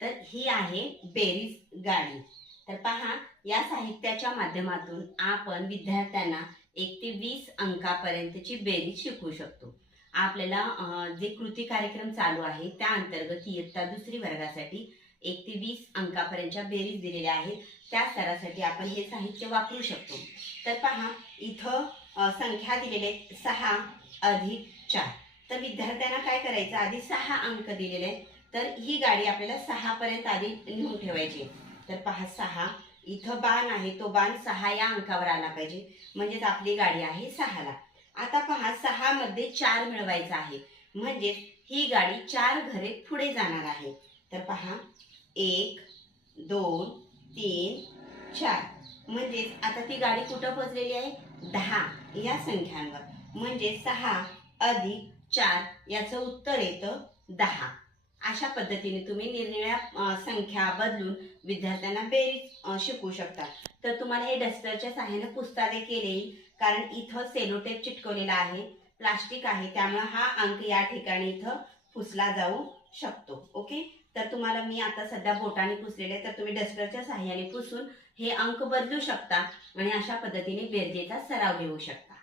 तर ही आहे बेरीज गाडी। तर पहा, या साहित्याच्या माध्यमातून आपण विद्यार्थ्यांना 1 ते 20 अंकापर्यंतची बेरीज शिकवू शकतो। आपल्याला जे कृती कार्यक्रम चालू आहे त्या अंतर्गत इयत्ता 2री वर्गासाठी 1 ते 20 अंकापर्यंतच्या बेरीज दिलेल्या आहेत। त्या स्तरासाठी आपण हे साहित्य वापरू शकतो। तर पहा, इथं संख्या दिलेल्या आहेत 6 अधिक 4। तर विद्यार्थ्यांना काय करायचं, आधी 6 अंक दिलेले आहेत, तर ही गाडी आपल्याला 6 पर्यंत आधी लिहून ठेवायची। तर पहा, 6 इथं बाण आहे, तो बाण 6 या अंकावर आला पाहिजे, म्हणजेच आपली गाडी आहे 6 ला। आता पहा, 6 मध्ये 4 मिळवायचा आहे, म्हणजे ही गाडी 4 घरे पुढे जाणार आहे। तर पहा, 1 2 3 4, म्हणजेच आता ती गाडी कुठं पोहोचलेली आहे, 10 या संख्यांवर, म्हणजे 6 अधिक 4 याचं उत्तर येतं 10। अशा पद्धतीने तुम्ही निरनिराळ्या संख्या बदलून विद्यार्थ्यांना बेरीज शिकवू शकता। तर तुम्हाला हे डस्टरच्या सहाय्याने पुसता देखील येईल, कारण इथं सेलोटेप चिटकवलेला आहे, प्लास्टिक आहे, त्यामुळे हा अंक या ठिकाणी इथं पुसला जाऊ शकतो। ओके, तर तुम्हाला मी आता सध्या बोटाने पुसलेले, तर तुम्ही डस्टरच्या सहाय्याने पुसून हे अंक बदलू शकता आणि अशा पद्धतीने बेरजेचा सराव घेऊ शकता।